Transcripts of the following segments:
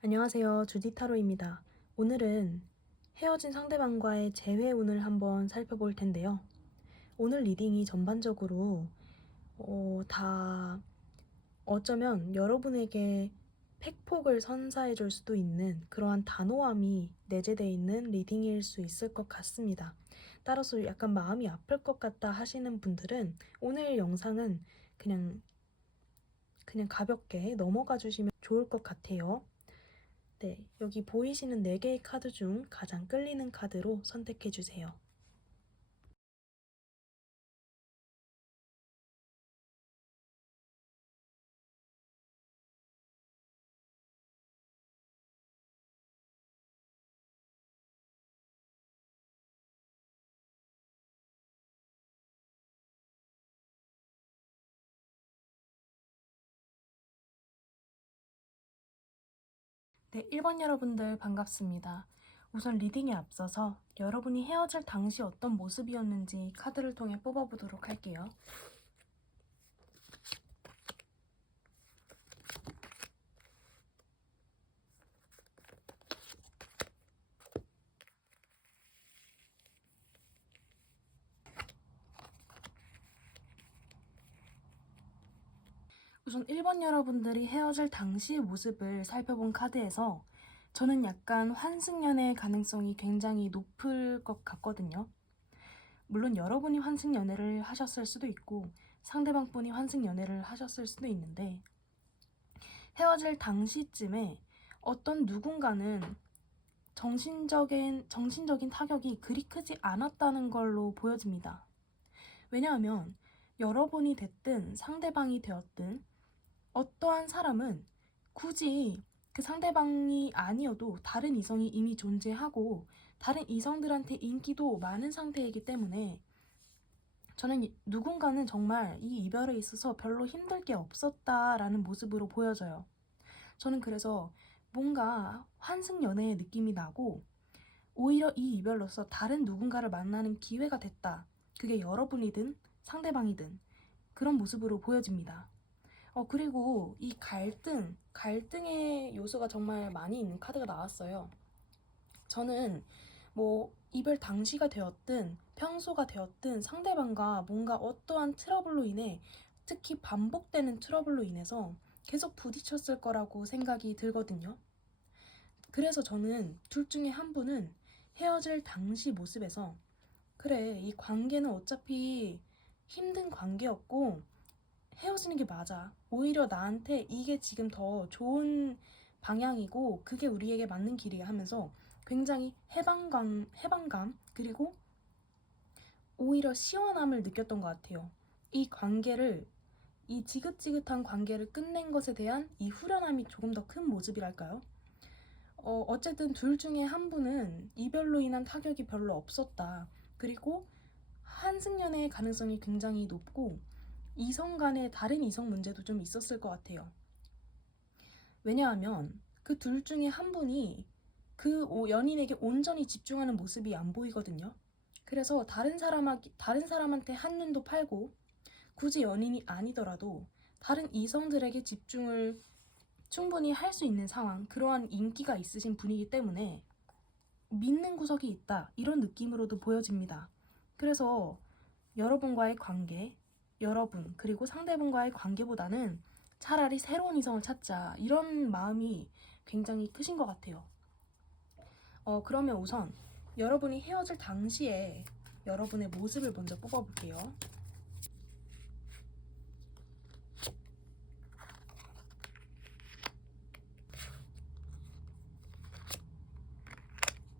안녕하세요. 주디타로입니다. 오늘은 헤어진 상대방과의 재회운을 한번 살펴볼 텐데요. 오늘 리딩이 전반적으로 다 어쩌면 여러분에게 팩폭을 선사해 줄 수도 있는 그러한 단호함이 내재되어 있는 리딩일 수 있을 것 같습니다. 따라서 약간 마음이 아플 것 같다 하시는 분들은 오늘 영상은 그냥 가볍게 넘어가 주시면 좋을 것 같아요. 네, 여기 보이시는 4개의 카드 중 가장 끌리는 카드로 선택해 주세요. 네, 1번 여러분들 반갑습니다. 우선 리딩에 앞서서 여러분이 헤어질 당시 어떤 모습이었는지 카드를 통해 뽑아보도록 할게요. 우선 1번 여러분들이 헤어질 당시의 모습을 살펴본 카드에서 저는 약간 환승연애의 가능성이 굉장히 높을 것 같거든요. 물론 여러분이 환승연애를 하셨을 수도 있고 상대방분이 환승연애를 하셨을 수도 있는데 헤어질 당시쯤에 어떤 누군가는 정신적인 타격이 그리 크지 않았다는 걸로 보여집니다. 왜냐하면 여러분이 됐든 상대방이 되었든 어떠한 사람은 굳이 그 상대방이 아니어도 다른 이성이 이미 존재하고 다른 이성들한테 인기도 많은 상태이기 때문에 저는 누군가는 정말 이 이별에 있어서 별로 힘들 게 없었다라는 모습으로 보여져요. 저는 그래서 뭔가 환승연애의 느낌이 나고 오히려 이 이별로서 다른 누군가를 만나는 기회가 됐다. 그게 여러분이든 상대방이든 그런 모습으로 보여집니다. 그리고 이 갈등의 요소가 정말 많이 있는 카드가 나왔어요. 저는 뭐 이별 당시가 되었든 평소가 되었든 상대방과 뭔가 어떠한 트러블로 인해 특히 반복되는 트러블로 인해서 계속 부딪혔을 거라고 생각이 들거든요. 그래서 저는 둘 중에 한 분은 헤어질 당시 모습에서 그래, 이 관계는 어차피 힘든 관계였고 헤어지는 게 맞아. 오히려 나한테 이게 지금 더 좋은 방향이고 그게 우리에게 맞는 길이야 하면서 굉장히 해방감 그리고 오히려 시원함을 느꼈던 것 같아요. 이 관계를 이 지긋지긋한 관계를 끝낸 것에 대한 이 후련함이 조금 더 큰 모습이랄까요? 어쨌든 둘 중에 한 분은 이별로 인한 타격이 별로 없었다. 그리고 한승연애의 가능성이 굉장히 높고 이성 간의 다른 이성 문제도 좀 있었을 것 같아요. 왜냐하면 그 둘 중에 한 분이 그 연인에게 온전히 집중하는 모습이 안 보이거든요. 그래서 다른 사람한테 한눈도 팔고 굳이 연인이 아니더라도 다른 이성들에게 집중을 충분히 할 수 있는 상황, 그러한 인기가 있으신 분이기 때문에 믿는 구석이 있다, 이런 느낌으로도 보여집니다. 그래서 여러분과의 관계, 여러분 그리고 상대분과의 관계보다는 차라리 새로운 이성을 찾자, 이런 마음이 굉장히 크신 것 같아요. 그러면 우선 여러분이 헤어질 당시에 여러분의 모습을 먼저 뽑아볼게요.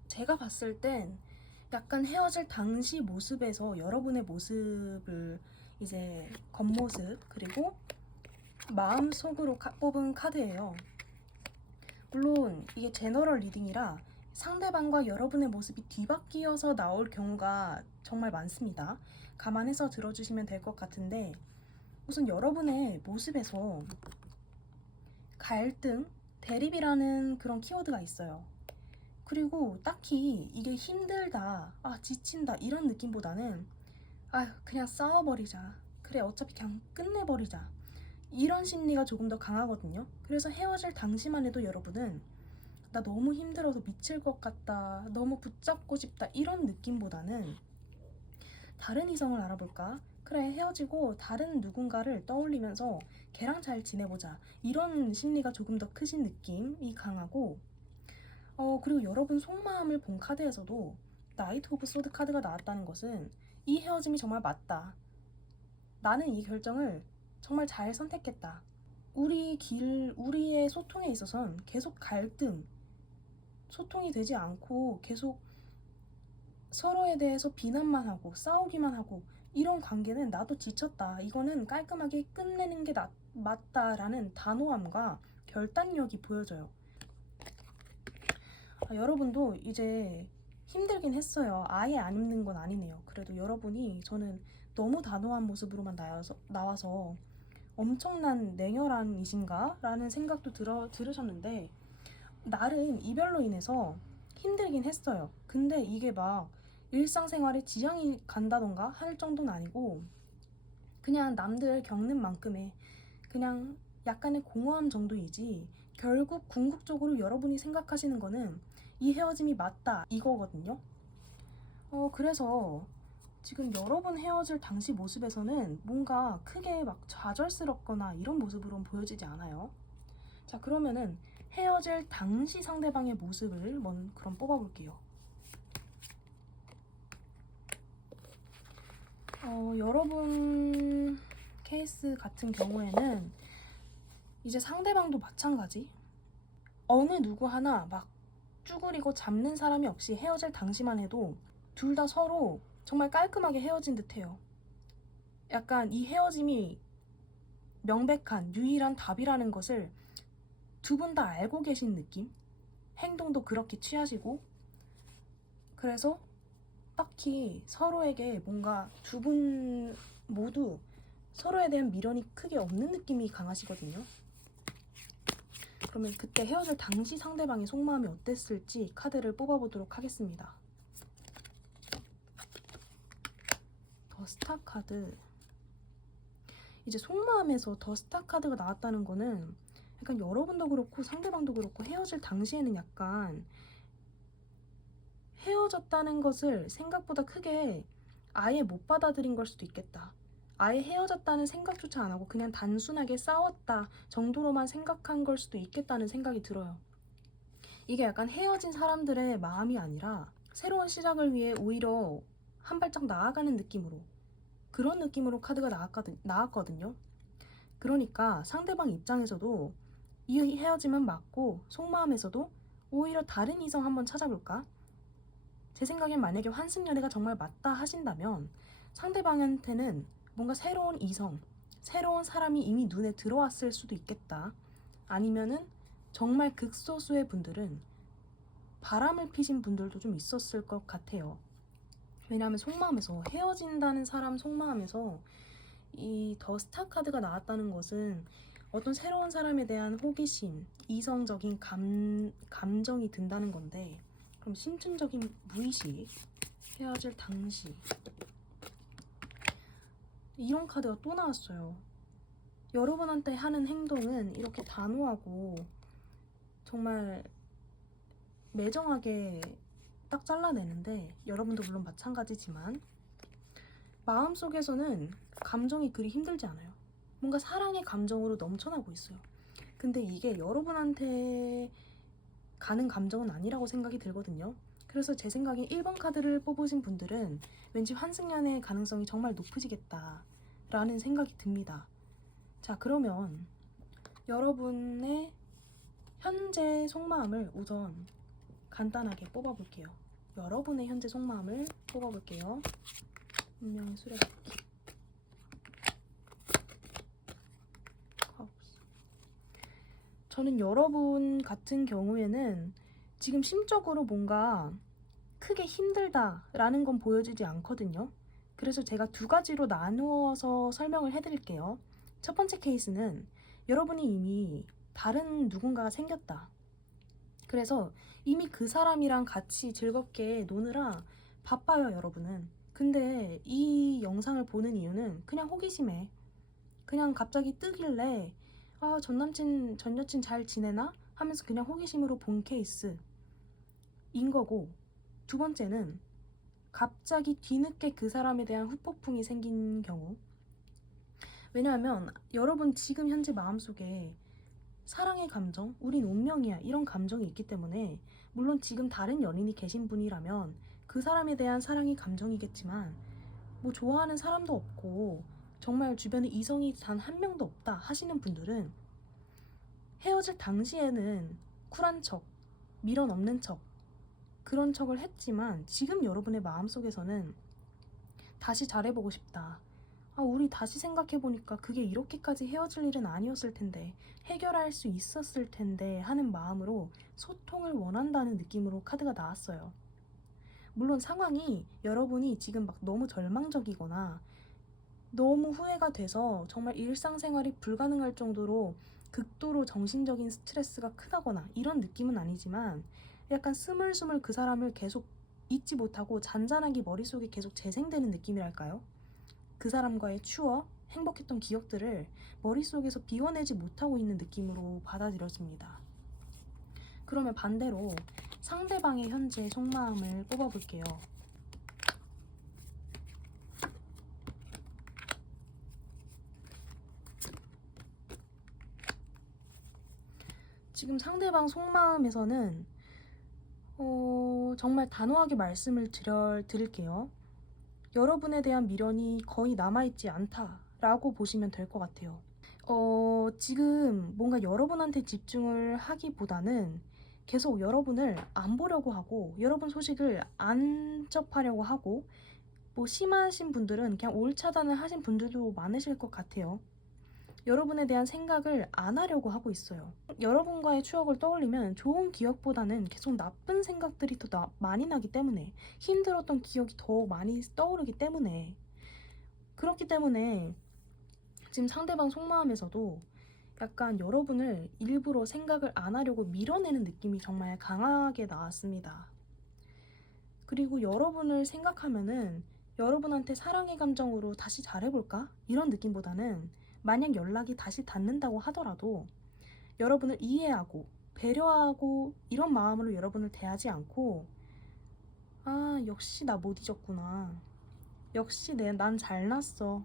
제가 봤을 땐 약간 헤어질 당시 모습에서 여러분의 모습을 이제 겉모습 그리고 마음속으로 뽑은 카드예요. 물론 이게 제너럴 리딩이라 상대방과 여러분의 모습이 뒤바뀌어서 나올 경우가 정말 많습니다. 감안해서 들어주시면 될 것 같은데 우선 여러분의 모습에서 갈등, 대립이라는 그런 키워드가 있어요. 그리고 딱히 이게 힘들다, 지친다 이런 느낌보다는 그냥 싸워버리자. 그래, 어차피 그냥 끝내버리자. 이런 심리가 조금 더 강하거든요. 그래서 헤어질 당시만 해도 여러분은 나 너무 힘들어서 미칠 것 같다, 너무 붙잡고 싶다 이런 느낌보다는 다른 이성을 알아볼까? 그래, 헤어지고 다른 누군가를 떠올리면서 걔랑 잘 지내보자, 이런 심리가 조금 더 크신 느낌이 강하고, 그리고 여러분 속마음을 본 카드에서도 나이트 오브 소드 카드가 나왔다는 것은 이 헤어짐이 정말 맞다, 나는 이 결정을 정말 잘 선택했다, 우리의 소통에 있어선 계속 갈등, 소통이 되지 않고 계속 서로에 대해서 비난만 하고 싸우기만 하고 이런 관계는 나도 지쳤다, 이거는 깔끔하게 끝내는 게 맞다라는 단호함과 결단력이 보여져요. 여러분도 이제 힘들긴 했어요. 아예 안 힘든 건 아니네요. 그래도 여러분이 저는 너무 단호한 모습으로만 나와서 엄청난 냉혈한이신가? 라는 생각도 들으셨는데, 나름 이별로 인해서 힘들긴 했어요. 근데 이게 막 일상생활에 지장이 간다던가 할 정도는 아니고, 그냥 남들 겪는 만큼의 그냥 약간의 공허함 정도이지, 결국 궁극적으로 여러분이 생각하시는 거는 이 헤어짐이 맞다 이거거든요. 그래서 지금 여러분 헤어질 당시 모습에서는 뭔가 크게 막 좌절스럽거나 이런 모습으로는 보여지지 않아요. 자, 그러면은 헤어질 당시 상대방의 모습을 그럼 뽑아볼게요. 여러분 케이스 같은 경우에는 이제 상대방도 마찬가지, 어느 누구 하나 막 쭈그리고 잡는 사람이 없이 헤어질 당시만 해도 둘 다 서로 정말 깔끔하게 헤어진 듯해요. 약간 이 헤어짐이 명백한 유일한 답이라는 것을 두 분 다 알고 계신 느낌? 행동도 그렇게 취하시고, 그래서 딱히 서로에게 뭔가 두 분 모두 서로에 대한 미련이 크게 없는 느낌이 강하시거든요. 그러면 그때 헤어질 당시 상대방의 속마음이 어땠을지 카드를 뽑아보도록 하겠습니다. 더 스타 카드. 이제 속마음에서 더 스타 카드가 나왔다는 거는 약간 여러분도 그렇고 상대방도 그렇고 헤어질 당시에는 약간 헤어졌다는 것을 생각보다 크게 아예 못 받아들인 걸 수도 있겠다. 아예 헤어졌다는 생각조차 안 하고 그냥 단순하게 싸웠다 정도로만 생각한 걸 수도 있겠다는 생각이 들어요. 이게 약간 헤어진 사람들의 마음이 아니라 새로운 시작을 위해 오히려 한 발짝 나아가는 느낌으로, 그런 느낌으로 카드가 나왔거든요. 그러니까 상대방 입장에서도 이 헤어짐은 맞고, 속마음에서도 오히려 다른 이성 한번 찾아볼까? 제 생각엔 만약에 환승연애가 정말 맞다 하신다면 상대방한테는 뭔가 새로운 이성, 새로운 사람이 이미 눈에 들어왔을 수도 있겠다. 아니면은 정말 극소수의 분들은 바람을 피신 분들도 좀 있었을 것 같아요. 왜냐하면 속마음에서 헤어진다는 사람 속마음에서 이 더 스타 카드가 나왔다는 것은 어떤 새로운 사람에 대한 호기심, 이성적인 감정이 든다는 건데, 그럼 심층적인 무의식, 헤어질 당시, 이런 카드가 또 나왔어요. 여러분한테 하는 행동은 이렇게 단호하고 정말 매정하게 딱 잘라내는데, 여러분도 물론 마찬가지지만 마음속에서는 감정이 그리 힘들지 않아요. 뭔가 사랑의 감정으로 넘쳐나고 있어요. 근데 이게 여러분한테 가는 감정은 아니라고 생각이 들거든요. 그래서 제 생각에 1번 카드를 뽑으신 분들은 왠지 환승연애의 가능성이 정말 높으시겠다 라는 생각이 듭니다. 자, 그러면 여러분의 현재 속마음을 우선 간단하게 뽑아볼게요. 여러분의 현재 속마음을 뽑아볼게요. 운명의 수레바퀴, 카우스. 저는 여러분 같은 경우에는 지금 심적으로 뭔가 크게 힘들다라는 건 보여지지 않거든요. 그래서 제가 두 가지로 나누어서 설명을 해드릴게요. 첫 번째 케이스는 여러분이 이미 다른 누군가가 생겼다. 그래서 이미 그 사람이랑 같이 즐겁게 노느라 바빠요, 여러분은. 근데 이 영상을 보는 이유는 그냥 호기심에, 그냥 갑자기 뜨길래 전 여친 잘 지내나? 하면서 그냥 호기심으로 본 케이스인 거고, 두 번째는 갑자기 뒤늦게 그 사람에 대한 후폭풍이 생긴 경우. 왜냐하면 여러분 지금 현재 마음속에 사랑의 감정, 우린 운명이야, 이런 감정이 있기 때문에, 물론 지금 다른 연인이 계신 분이라면 그 사람에 대한 사랑의 감정이겠지만, 뭐 좋아하는 사람도 없고 정말 주변에 이성이 단 한 명도 없다 하시는 분들은 헤어질 당시에는 쿨한 척, 미련 없는 척, 그런 척을 했지만 지금 여러분의 마음속에서는 다시 잘해보고 싶다. 우리 다시 생각해보니까 그게 이렇게까지 헤어질 일은 아니었을 텐데, 해결할 수 있었을 텐데 하는 마음으로 소통을 원한다는 느낌으로 카드가 나왔어요. 물론 상황이 여러분이 지금 막 너무 절망적이거나 너무 후회가 돼서 정말 일상생활이 불가능할 정도로 극도로 정신적인 스트레스가 크다거나 이런 느낌은 아니지만, 약간 스물스물 그 사람을 계속 잊지 못하고 잔잔하게 머릿속에 계속 재생되는 느낌이랄까요? 그 사람과의 추억, 행복했던 기억들을 머릿속에서 비워내지 못하고 있는 느낌으로 받아들여집니다. 그러면 반대로 상대방의 현재 속마음을 뽑아볼게요. 지금 상대방 속마음에서는 정말 단호하게 말씀을 드릴게요. 여러분에 대한 미련이 거의 남아있지 않다라고 보시면 될 것 같아요. 지금 뭔가 여러분한테 집중을 하기보다는 계속 여러분을 안 보려고 하고, 여러분 소식을 안 접하려고 하고, 뭐 심하신 분들은 그냥 올 차단을 하신 분들도 많으실 것 같아요. 여러분에 대한 생각을 안 하려고 하고 있어요. 여러분과의 추억을 떠올리면 좋은 기억보다는 계속 나쁜 생각들이 더 많이 나기 때문에, 힘들었던 기억이 더 많이 떠오르기 때문에, 그렇기 때문에 지금 상대방 속마음에서도 약간 여러분을 일부러 생각을 안 하려고 밀어내는 느낌이 정말 강하게 나왔습니다. 그리고 여러분을 생각하면은 여러분한테 사랑의 감정으로 다시 잘해볼까? 이런 느낌보다는, 만약 연락이 다시 닿는다고 하더라도 여러분을 이해하고 배려하고 이런 마음으로 여러분을 대하지 않고, 역시 나 못 잊었구나, 역시 난 잘났어,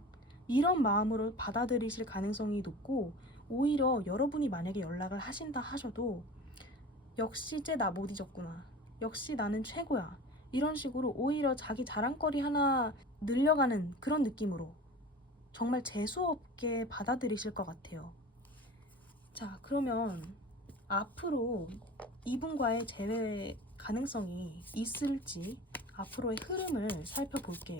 이런 마음으로 받아들이실 가능성이 높고, 오히려 여러분이 만약에 연락을 하신다 하셔도 역시 쟤 나 못 잊었구나, 역시 나는 최고야, 이런 식으로 오히려 자기 자랑거리 하나 늘려가는 그런 느낌으로 정말 재수없게 받아들이실 것 같아요. 자, 그러면 앞으로 이분과의 재회 가능성이 있을지 앞으로의 흐름을 살펴볼게요.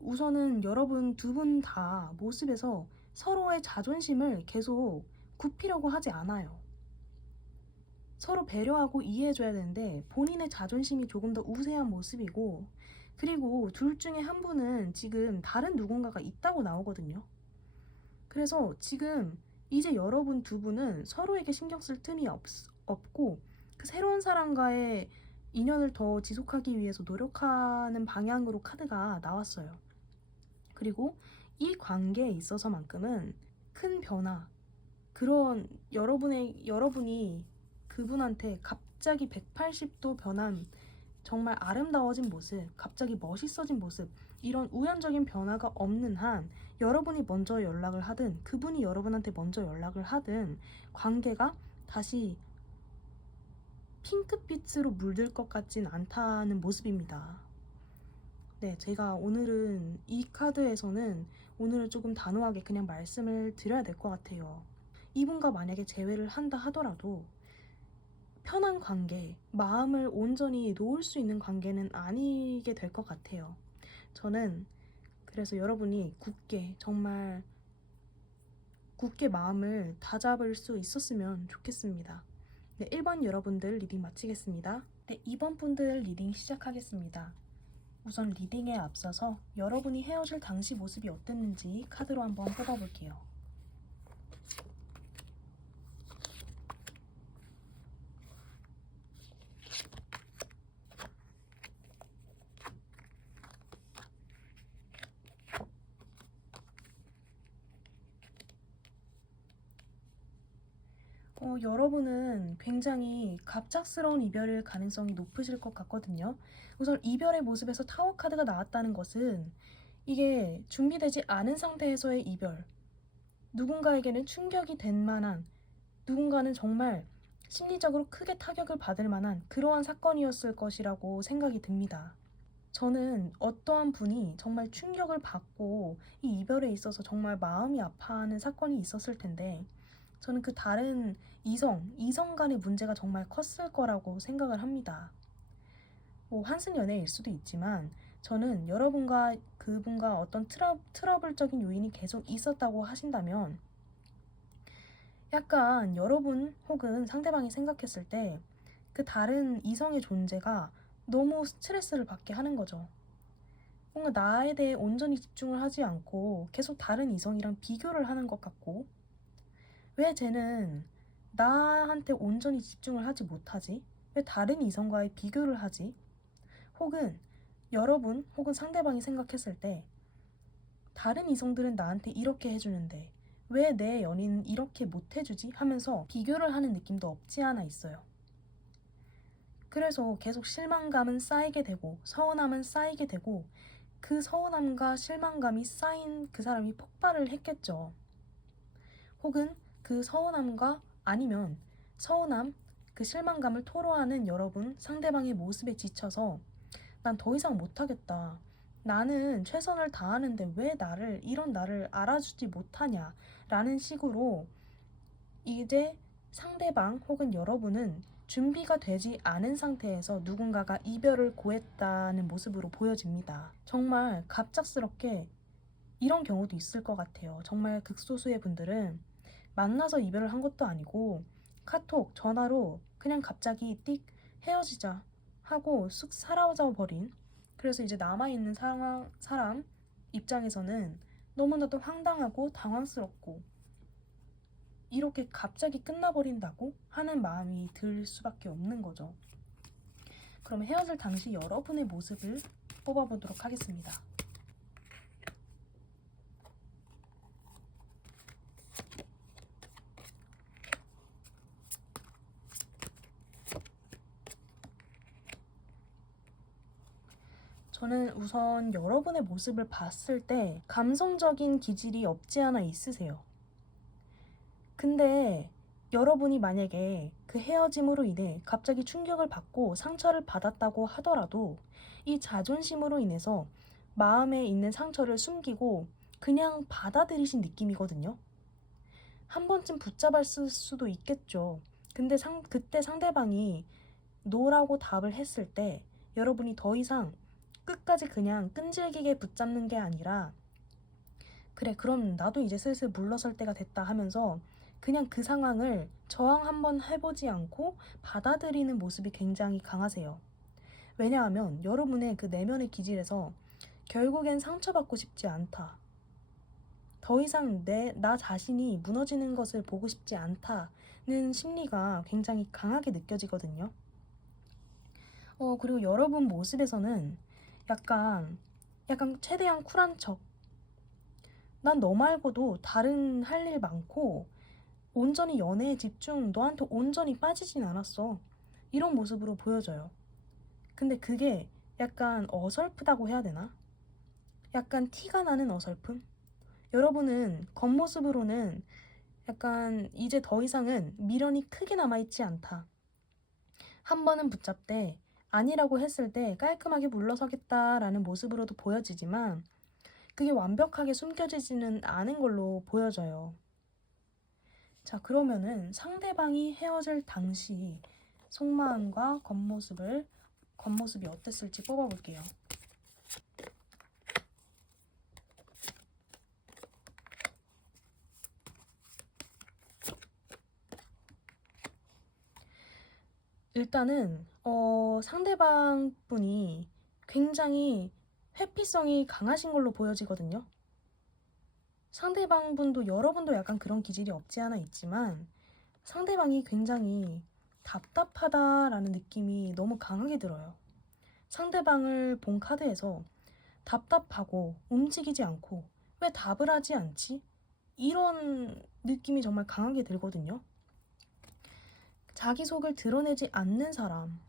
우선은 여러분 두 분 다 모습에서 서로의 자존심을 계속 굽히려고 하지 않아요. 서로 배려하고 이해해줘야 되는데 본인의 자존심이 조금 더 우세한 모습이고, 그리고 둘 중에 한 분은 지금 다른 누군가가 있다고 나오거든요. 그래서 지금 이제 여러분 두 분은 서로에게 신경 쓸 틈이 없고, 그 새로운 사람과의 인연을 더 지속하기 위해서 노력하는 방향으로 카드가 나왔어요. 그리고 이 관계에 있어서만큼은 큰 변화, 그런 여러분이 그분한테 갑자기 180도 변한 정말 아름다워진 모습, 갑자기 멋있어진 모습, 이런 우연적인 변화가 없는 한, 여러분이 먼저 연락을 하든 그분이 여러분한테 먼저 연락을 하든 관계가 다시 핑크빛으로 물들 것 같진 않다는 모습입니다. 네, 제가 오늘은 이 카드에서는 오늘은 조금 단호하게 그냥 말씀을 드려야 될 것 같아요. 이분과 만약에 재회를 한다 하더라도 편한 관계, 마음을 온전히 놓을 수 있는 관계는 아니게 될 것 같아요. 저는 그래서 여러분이 정말 굳게 마음을 다잡을 수 있었으면 좋겠습니다. 네, 1번 여러분들 리딩 마치겠습니다. 네, 2번 분들 리딩 시작하겠습니다. 우선 리딩에 앞서서 여러분이 헤어질 당시 모습이 어땠는지 카드로 한번 뽑아볼게요. 여러분은 굉장히 갑작스러운 이별일 가능성이 높으실 것 같거든요. 우선 이별의 모습에서 타워 카드가 나왔다는 것은 이게 준비되지 않은 상태에서의 이별, 누군가에게는 충격이 된 만한, 누군가는 정말 심리적으로 크게 타격을 받을 만한 그러한 사건이었을 것이라고 생각이 듭니다. 저는 어떠한 분이 정말 충격을 받고 이 이별에 있어서 정말 마음이 아파하는 사건이 있었을 텐데, 저는 그 다른 이성 간의 문제가 정말 컸을 거라고 생각을 합니다. 환승 연애일 수도 있지만 저는 여러분과 그분과 어떤 트러블적인 요인이 계속 있었다고 하신다면 약간 여러분 혹은 상대방이 생각했을 때 그 다른 이성의 존재가 너무 스트레스를 받게 하는 거죠. 뭔가 나에 대해 온전히 집중을 하지 않고 계속 다른 이성이랑 비교를 하는 것 같고, 왜 쟤는 나한테 온전히 집중을 하지 못하지? 왜 다른 이성과의 비교를 하지? 혹은 여러분 혹은 상대방이 생각했을 때 다른 이성들은 나한테 이렇게 해주는데 왜 내 연인은 이렇게 못해주지? 하면서 비교를 하는 느낌도 없지 않아 있어요. 그래서 계속 실망감은 쌓이게 되고 서운함은 쌓이게 되고, 그 서운함과 실망감이 쌓인 그 사람이 폭발을 했겠죠. 혹은 그 서운함과 아니면 서운함, 그 실망감을 토로하는 여러분 상대방의 모습에 지쳐서 난 더 이상 못하겠다. 나는 최선을 다하는데 왜 이런 나를 알아주지 못하냐 라는 식으로 이제 상대방 혹은 여러분은 준비가 되지 않은 상태에서 누군가가 이별을 고했다는 모습으로 보여집니다. 정말 갑작스럽게 이런 경우도 있을 것 같아요. 정말 극소수의 분들은 만나서 이별을 한 것도 아니고 카톡, 전화로 그냥 갑자기 띡 헤어지자 하고 쑥 사라져 버린, 그래서 이제 남아있는 사람 입장에서는 너무나도 황당하고 당황스럽고 이렇게 갑자기 끝나버린다고 하는 마음이 들 수밖에 없는 거죠. 그럼 헤어질 당시 여러분의 모습을 뽑아보도록 하겠습니다. 저는 우선 여러분의 모습을 봤을 때 감성적인 기질이 없지 않아 있으세요. 근데 여러분이 만약에 그 헤어짐으로 인해 갑자기 충격을 받고 상처를 받았다고 하더라도 이 자존심으로 인해서 마음에 있는 상처를 숨기고 그냥 받아들이신 느낌이거든요. 한 번쯤 붙잡았을 수도 있겠죠. 근데 그때 상대방이 노라고 답을 했을 때 여러분이 더 이상 끝까지 그냥 끈질기게 붙잡는 게 아니라 그래, 그럼 나도 이제 슬슬 물러설 때가 됐다 하면서 그냥 그 상황을 저항 한번 해보지 않고 받아들이는 모습이 굉장히 강하세요. 왜냐하면 여러분의 그 내면의 기질에서 결국엔 상처받고 싶지 않다, 더 이상 나 자신이 무너지는 것을 보고 싶지 않다는 심리가 굉장히 강하게 느껴지거든요. 그리고 여러분 모습에서는 약간 최대한 쿨한 척, 난 너 말고도 다른 할 일 많고 온전히 연애에 집중, 너한테 온전히 빠지진 않았어, 이런 모습으로 보여져요. 근데 그게 약간 어설프다고 해야 되나? 약간 티가 나는 어설픔? 여러분은 겉모습으로는 약간 이제 더 이상은 미련이 크게 남아있지 않다, 한 번은 붙잡되 아니라고 했을 때 깔끔하게 물러서겠다라는 모습으로도 보여지지만 그게 완벽하게 숨겨지지는 않은 걸로 보여져요. 자, 그러면은 상대방이 헤어질 당시 속마음과 겉모습이 어땠을지 뽑아볼게요. 일단은 상대방 분이 굉장히 회피성이 강하신 걸로 보여지거든요. 상대방 분도 여러분도 약간 그런 기질이 없지 않아 있지만 상대방이 굉장히 답답하다라는 느낌이 너무 강하게 들어요. 상대방을 본 카드에서 답답하고 움직이지 않고 왜 답을 하지 않지? 이런 느낌이 정말 강하게 들거든요. 자기 속을 드러내지 않는 사람,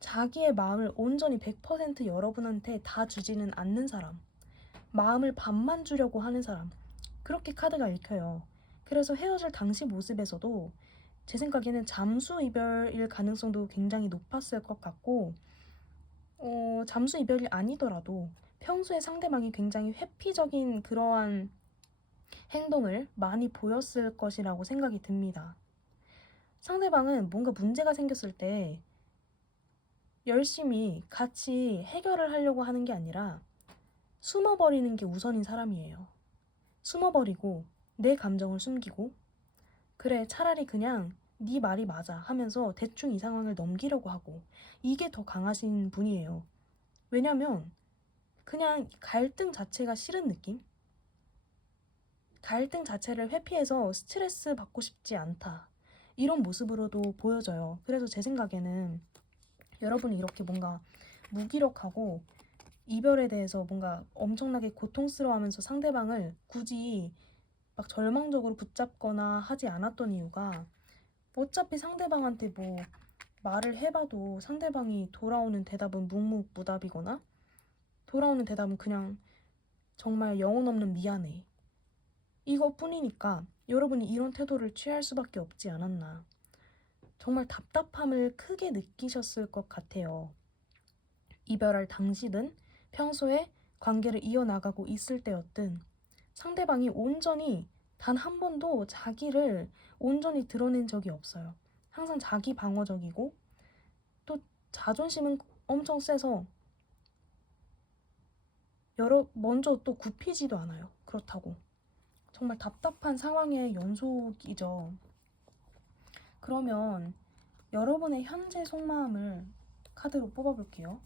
자기의 마음을 온전히 100% 여러분한테 다 주지는 않는 사람, 마음을 반만 주려고 하는 사람, 그렇게 카드가 읽혀요. 그래서 헤어질 당시 모습에서도 제 생각에는 잠수 이별일 가능성도 굉장히 높았을 것 같고, 잠수 이별이 아니더라도 평소에 상대방이 굉장히 회피적인 그러한 행동을 많이 보였을 것이라고 생각이 듭니다. 상대방은 뭔가 문제가 생겼을 때 열심히 같이 해결을 하려고 하는 게 아니라 숨어버리는 게 우선인 사람이에요. 숨어버리고 내 감정을 숨기고, 그래 차라리 그냥 네 말이 맞아 하면서 대충 이 상황을 넘기려고 하고, 이게 더 강하신 분이에요. 왜냐면 그냥 갈등 자체가 싫은 느낌? 갈등 자체를 회피해서 스트레스 받고 싶지 않다, 이런 모습으로도 보여져요. 그래서 제 생각에는 여러분이 이렇게 뭔가 무기력하고 이별에 대해서 뭔가 엄청나게 고통스러워하면서 상대방을 굳이 막 절망적으로 붙잡거나 하지 않았던 이유가, 어차피 상대방한테 뭐 말을 해봐도 상대방이 돌아오는 대답은 묵묵부답이거나 돌아오는 대답은 그냥 정말 영혼 없는 미안해, 이것뿐이니까 여러분이 이런 태도를 취할 수밖에 없지 않았나. 정말 답답함을 크게 느끼셨을 것 같아요. 이별할 당시든 평소에 관계를 이어나가고 있을 때였든 상대방이 온전히 단 한 번도 자기를 온전히 드러낸 적이 없어요. 항상 자기 방어적이고 또 자존심은 엄청 세서 먼저 또 굽히지도 않아요. 그렇다고 정말 답답한 상황의 연속이죠. 그러면 여러분의 현재 속마음을 카드로 뽑아볼게요.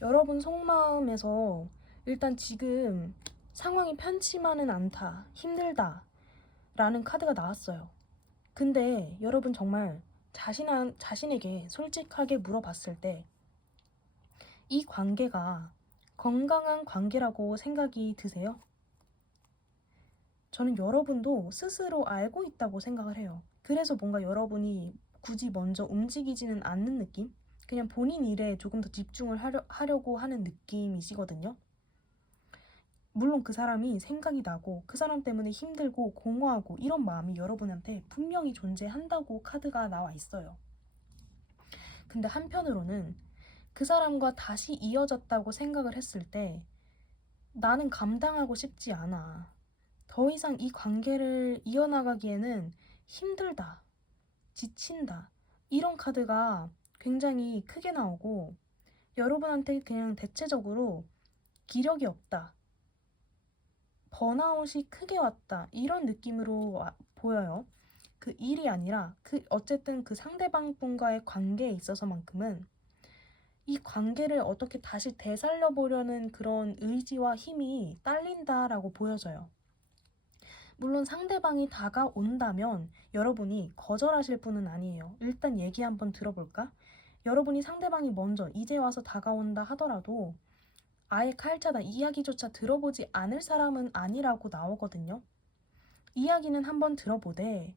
여러분 속마음에서 일단 지금 상황이 편치만은 않다, 힘들다 라는 카드가 나왔어요. 근데 여러분 정말 자신에게 솔직하게 물어봤을 때 이 관계가 건강한 관계라고 생각이 드세요? 저는 여러분도 스스로 알고 있다고 생각을 해요. 그래서 뭔가 여러분이 굳이 먼저 움직이지는 않는 느낌? 그냥 본인 일에 조금 더 집중을 하려고 하는 느낌이시거든요. 물론 그 사람이 생각이 나고 그 사람 때문에 힘들고 공허하고 이런 마음이 여러분한테 분명히 존재한다고 카드가 나와 있어요. 근데 한편으로는 그 사람과 다시 이어졌다고 생각을 했을 때 나는 감당하고 싶지 않아, 더 이상 이 관계를 이어나가기에는 힘들다, 지친다, 이런 카드가 굉장히 크게 나오고 여러분한테 그냥 대체적으로 기력이 없다, 번아웃이 크게 왔다, 이런 느낌으로 보여요. 그 일이 아니라 어쨌든 그 상대방 분과의 관계에 있어서만큼은 이 관계를 어떻게 다시 되살려 보려는 그런 의지와 힘이 딸린다라고 보여져요. 물론 상대방이 다가온다면 여러분이 거절하실 분은 아니에요. 일단 얘기 한번 들어볼까? 여러분이 상대방이 먼저 이제 와서 다가온다 하더라도 아예 칼자다, 이야기조차 들어보지 않을 사람은 아니라고 나오거든요. 이야기는 한번 들어보되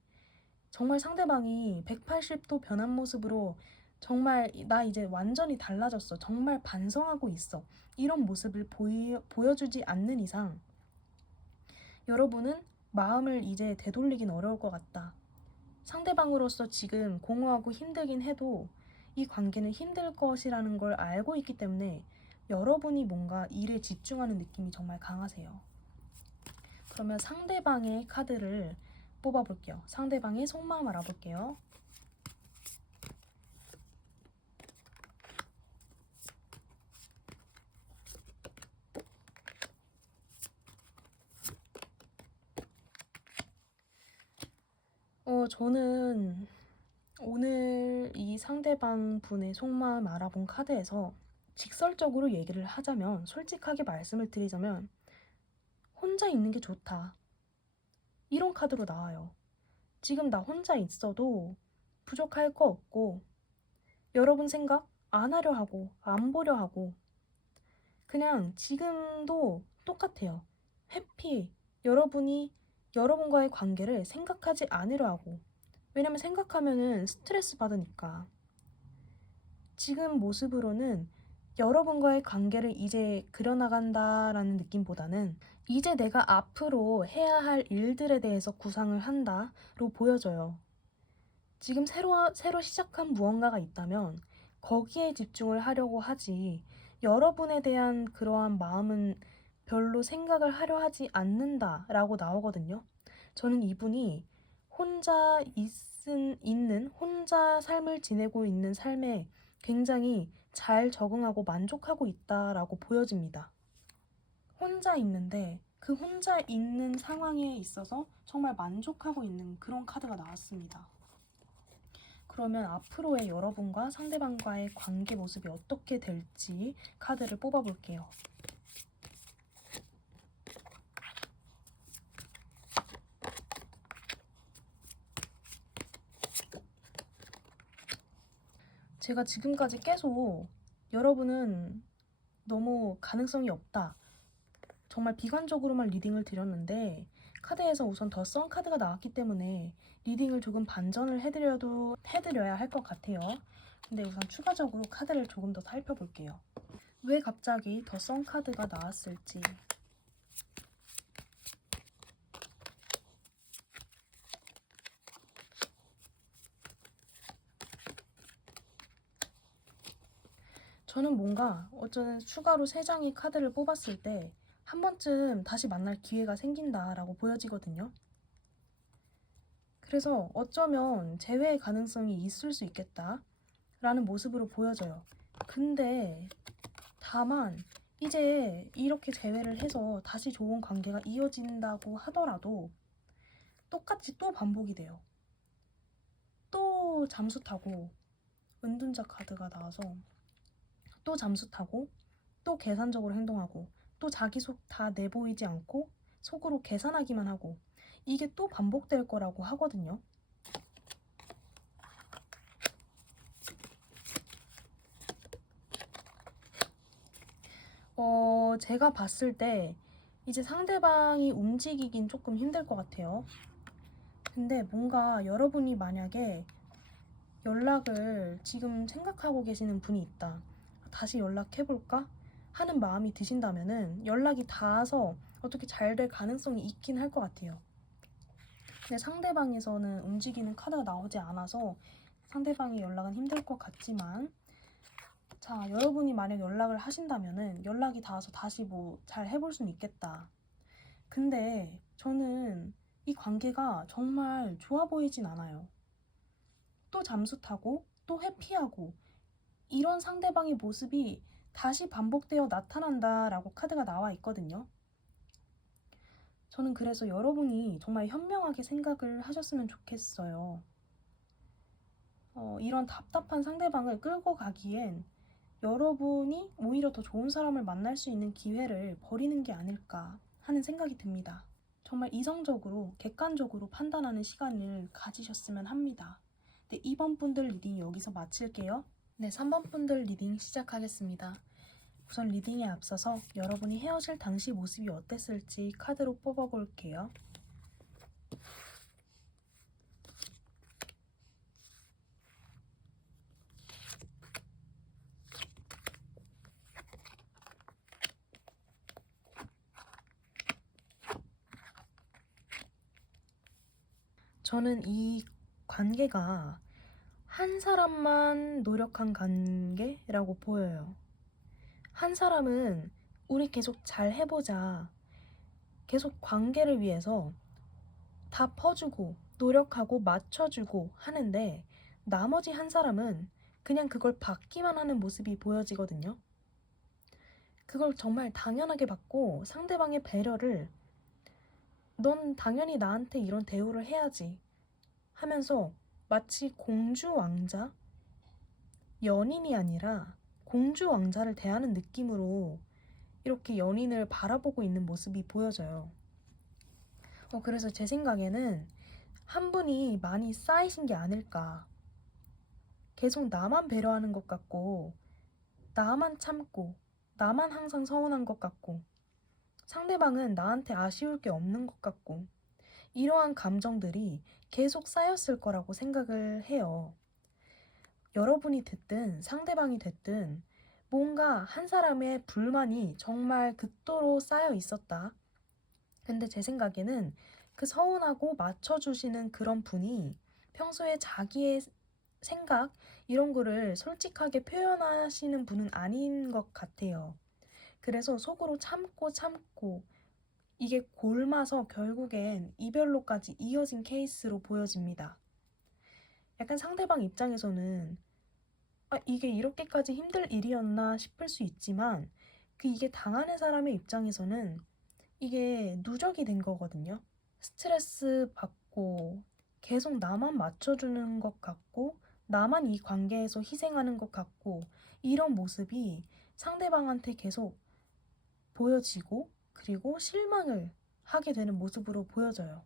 정말 상대방이 180도 변한 모습으로 정말 나 이제 완전히 달라졌어, 정말 반성하고 있어, 이런 모습을 보여주지 않는 이상 여러분은 마음을 이제 되돌리긴 어려울 것 같다. 상대방으로서 지금 공허하고 힘들긴 해도 이 관계는 힘들 것이라는 걸 알고 있기 때문에 여러분이 뭔가 일에 집중하는 느낌이 정말 강하세요. 그러면 상대방의 카드를 뽑아볼게요. 상대방의 속마음 알아볼게요. 저는 오늘 이 상대방 분의 속마음 알아본 카드에서 직설적으로 얘기를 하자면, 솔직하게 말씀을 드리자면 혼자 있는 게 좋다, 이런 카드로 나와요. 지금 나 혼자 있어도 부족할 거 없고 여러분 생각 안 하려 하고 안 보려 하고 그냥 지금도 똑같아요. 회피, 여러분이 여러분과의 관계를 생각하지 않으려 하고 왜냐면 생각하면은 스트레스 받으니까 지금 모습으로는 여러분과의 관계를 이제 그려나간다라는 느낌보다는 이제 내가 앞으로 해야 할 일들에 대해서 구상을 한다로 보여져요. 지금 새로 시작한 무언가가 있다면 거기에 집중을 하려고 하지 여러분에 대한 그러한 마음은 별로 생각을 하려 하지 않는다라고 나오거든요. 저는 이분이 혼자 있는 혼자 삶을 지내고 있는 삶에 굉장히 잘 적응하고 만족하고 있다라고 보여집니다. 혼자 있는데 그 혼자 있는 상황에 있어서 정말 만족하고 있는 그런 카드가 나왔습니다. 그러면 앞으로의 여러분과 상대방과의 관계 모습이 어떻게 될지 카드를 뽑아볼게요. 제가 지금까지 계속 여러분은 너무 가능성이 없다. 정말 비관적으로만 리딩을 드렸는데 카드에서 우선 더 선 카드가 나왔기 때문에 리딩을 조금 반전을 해드려야 할 것 같아요. 근데 우선 추가적으로 카드를 조금 더 살펴볼게요. 왜 갑자기 더 선 카드가 나왔을지. 저는 뭔가 어쩌면 추가로 3장의 카드를 뽑았을 때 한 번쯤 다시 만날 기회가 생긴다라고 보여지거든요. 그래서 어쩌면 재회의 가능성이 있을 수 있겠다라는 모습으로 보여져요. 근데 다만 이제 이렇게 재회를 해서 다시 좋은 관계가 이어진다고 하더라도 똑같이 또 반복이 돼요. 또 잠수 타고 은둔자 카드가 나와서 또 잠수 타고 또 계산적으로 행동하고 또 자기 속 다 내보이지 않고 속으로 계산하기만 하고 이게 또 반복될 거라고 하거든요. 제가 봤을 때 이제 상대방이 움직이긴 조금 힘들 것 같아요. 근데 뭔가 여러분이 만약에 연락을 지금 생각하고 계시는 분이 있다. 다시 연락해볼까? 하는 마음이 드신다면은 연락이 닿아서 어떻게 잘 될 가능성이 있긴 할 것 같아요. 근데 상대방에서는 움직이는 카드가 나오지 않아서 상대방의 연락은 힘들 것 같지만 자, 여러분이 만약 연락을 하신다면은 연락이 닿아서 다시 뭐 잘 해볼 수는 있겠다. 근데 저는 이 관계가 정말 좋아 보이진 않아요. 또 잠수 타고 또 회피하고 이런 상대방의 모습이 다시 반복되어 나타난다라고 카드가 나와 있거든요. 저는 그래서 여러분이 정말 현명하게 생각을 하셨으면 좋겠어요. 이런 답답한 상대방을 끌고 가기엔 여러분이 오히려 더 좋은 사람을 만날 수 있는 기회를 버리는 게 아닐까 하는 생각이 듭니다. 정말 이성적으로, 객관적으로 판단하는 시간을 가지셨으면 합니다. 네, 2번 분들 리딩 여기서 마칠게요. 네, 3번 분들 리딩 시작하겠습니다. 우선 리딩에 앞서서 여러분이 헤어질 당시 모습이 어땠을지 카드로 뽑아볼게요. 저는 이 관계가 한 사람만 노력한 관계라고 보여요. 한 사람은 우리 계속 잘 해보자. 계속 관계를 위해서 다 퍼주고 노력하고 맞춰주고 하는데 나머지 한 사람은 그냥 그걸 받기만 하는 모습이 보여지거든요. 그걸 정말 당연하게 받고 상대방의 배려를 넌 당연히 나한테 이런 대우를 해야지 하면서 마치 공주 왕자? 연인이 아니라 공주 왕자를 대하는 느낌으로 이렇게 연인을 바라보고 있는 모습이 보여져요. 그래서 제 생각에는 한 분이 많이 쌓이신 게 아닐까. 계속 나만 배려하는 것 같고, 나만 참고, 나만 항상 서운한 것 같고, 상대방은 나한테 아쉬울 게 없는 것 같고, 이러한 감정들이 계속 쌓였을 거라고 생각을 해요. 여러분이 됐든 상대방이 됐든 뭔가 한 사람의 불만이 정말 극도로 쌓여 있었다. 근데 제 생각에는 그 서운하고 맞춰주시는 그런 분이 평소에 자기의 생각 이런 거를 솔직하게 표현하시는 분은 아닌 것 같아요. 그래서 속으로 참고 이게 골마서 결국엔 이별로까지 이어진 케이스로 보여집니다. 약간 상대방 입장에서는 이게 이렇게까지 힘들 일이었나 싶을 수 있지만 이게 당하는 사람의 입장에서는 이게 누적이 된 거거든요. 스트레스 받고 계속 나만 맞춰주는 것 같고 나만 이 관계에서 희생하는 것 같고 이런 모습이 상대방한테 계속 보여지고 그리고 실망을 하게 되는 모습으로 보여져요.